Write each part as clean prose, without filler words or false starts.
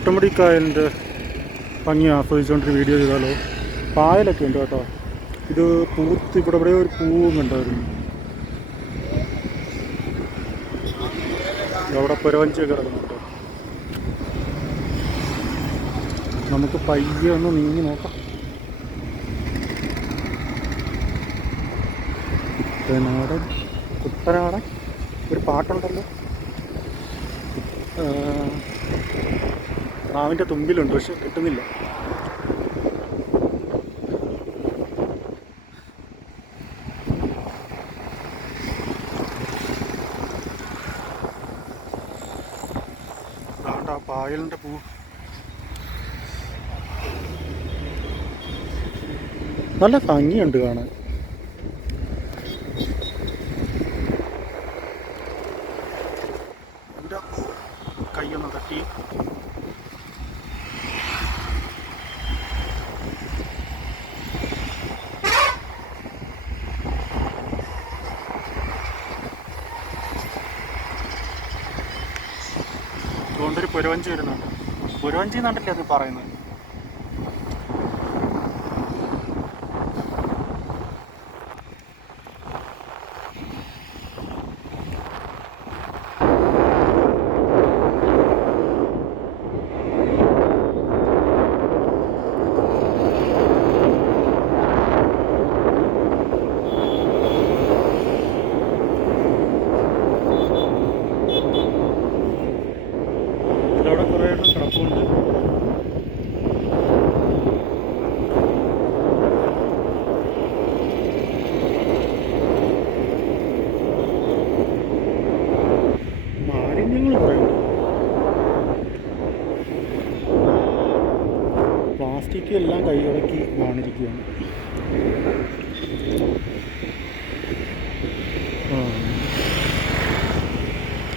അഷ്ടമുടി കായലിൻ്റെ ഭംഗി ആസ്വദിച്ചുകൊണ്ടൊരു വീഡിയോ ചെയ്താലോ? പായലൊക്കെ ഉണ്ട് കേട്ടോ. ഇത് പൂത്ത് ഇവിടെ ഒരു പൂവും ഉണ്ടായിരുന്നു. അവിടെ പുരവഞ്ചി കിടക്കുന്നുണ്ട്. നമുക്ക് പയ്യെ ഒന്ന് നീങ്ങി നോക്കാം. കുട്ടനാടൻ കുട്ടനാടൻ ഒരു പാട്ടുണ്ടല്ലോ, നാവിൻ്റെ തുമ്പിലുണ്ട്, പക്ഷെ കിട്ടുന്നില്ല. ആ പായലിൻ്റെ പൂ നല്ല ഭംഗിയുണ്ട് കാണാൻ. എൻ്റെ കൈയൊന്ന് തട്ടി. അതുകൊണ്ടൊരു പുരവഞ്ചി വരുന്നുണ്ട്. പുരവഞ്ചി എന്നാണ്ടല്ലേ അത് പറയുന്നത്. അവിടെ കുറേ എണ്ണം കിടപ്പുണ്ട്. മാലിന്യങ്ങൾ കുറയുണ്ട്. പ്ലാസ്റ്റിക് എല്ലാം കൈയടക്കി വാണിരിക്കുകയാണ്.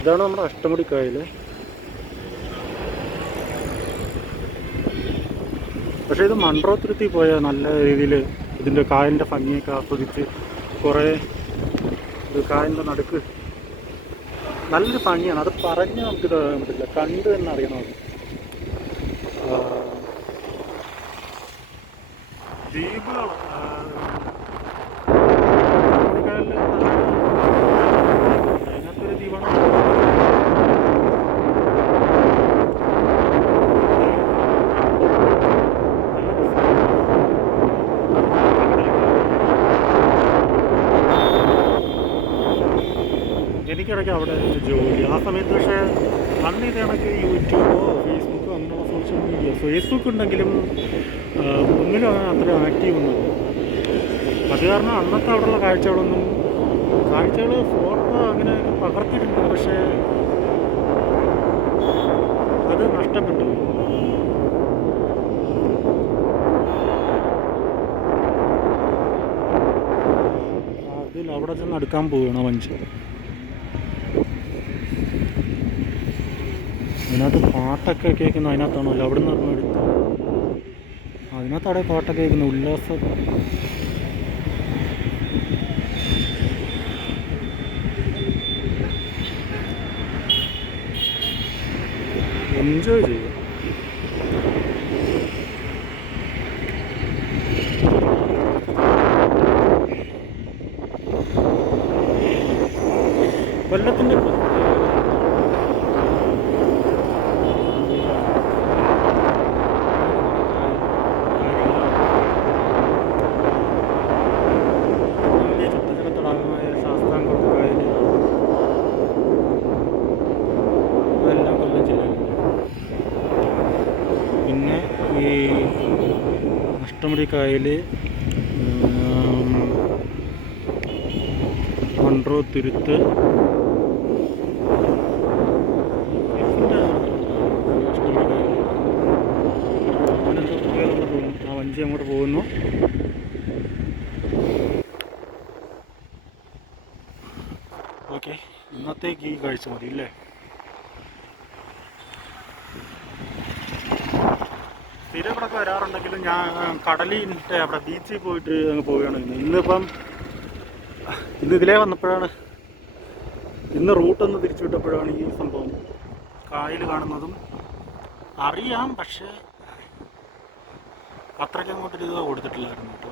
ഇതാണ് നമ്മുടെ അഷ്ടമുടി കായൽ. പക്ഷേ ഇത് മൺട്രോത്തുരുത്തി പോയാൽ നല്ല രീതിയിൽ ഇതിൻ്റെ കായലിൻ്റെ ഭംഗിയൊക്കെ ആസ്വദിച്ച് കുറേ കായലിൻ്റെ നടുക്ക് നല്ലൊരു ഭംഗിയാണ്. അത് പറഞ്ഞ് നമുക്കിത് പറ്റില്ല, കണ്ട് തന്നെ അറിയണം. ദ്വീപുകൾ കായലിൽ അതിനകത്തൊരു ദ്വീപാണ്. എനിക്കിടയ്ക്ക് അവിടെ ജോലി ആ സമയത്ത്, പക്ഷേ അന്ന് ഇത് കണക്ക് യൂട്യൂബോ ഫേസ്ബുക്കോ അങ്ങനെയുള്ള സോഷ്യൽ മീഡിയ, ഫേസ്ബുക്ക് ഉണ്ടെങ്കിലും ഒന്നിലും അങ്ങനെ അത്ര ആക്റ്റീവ് ഒന്നുമില്ല. അത് കാരണം അന്നത്തെ അവിടെയുള്ള കാഴ്ചകൾ ഫോട്ടോ അങ്ങനെ പകർത്തിയിട്ടുണ്ട്, പക്ഷേ അത് നഷ്ടപ്പെട്ടു. അതിൽ അവിടെ ചെന്ന് അടുക്കാൻ പോവുകയാണ് വഞ്ചി. അതിനകത്ത് പാട്ടൊക്കെ കേൾക്കുന്നു. അതിനകത്താണല്ലോ അവിടെ നിന്ന് എടുത്ത് അതിനകത്തവിടെ പാട്ടൊക്കെ കേൾക്കുന്നു. ഉല്ലാസം. എൻജോയ് ചെയ്യുക. കൊല്ലത്തിൻ്റെ പിന്നെ ഈ അഷ്ടമുടി കായൽ, മൺട്രോത്തുരുത്ത്, ആ വഞ്ചി അങ്ങോട്ട് പോകുന്നു. ഓക്കെ, ഇന്നത്തേക്ക് ഈ കാഴ്ച മതി അല്ലേ? സ്ഥിരം ഇവിടെയൊക്കെ വരാറുണ്ടെങ്കിലും ഞാൻ കടലിൻ്റെ അവിടെ ബീച്ചിൽ പോയിട്ട് അങ്ങ് പോവുകയാണ്. ഇന്ന് ഇതിലേ വന്നപ്പോഴാണ്, ഇന്ന് റൂട്ടൊന്ന് തിരിച്ചു വിട്ടപ്പോഴാണ് ഈ സംഭവം കായൽ കാണുന്നതും അറിയാം, പക്ഷേ അത്രയ്ക്ക് അങ്ങോട്ടൊരു ഇത് കൊടുത്തിട്ടില്ലായിരുന്നു കേട്ടോ.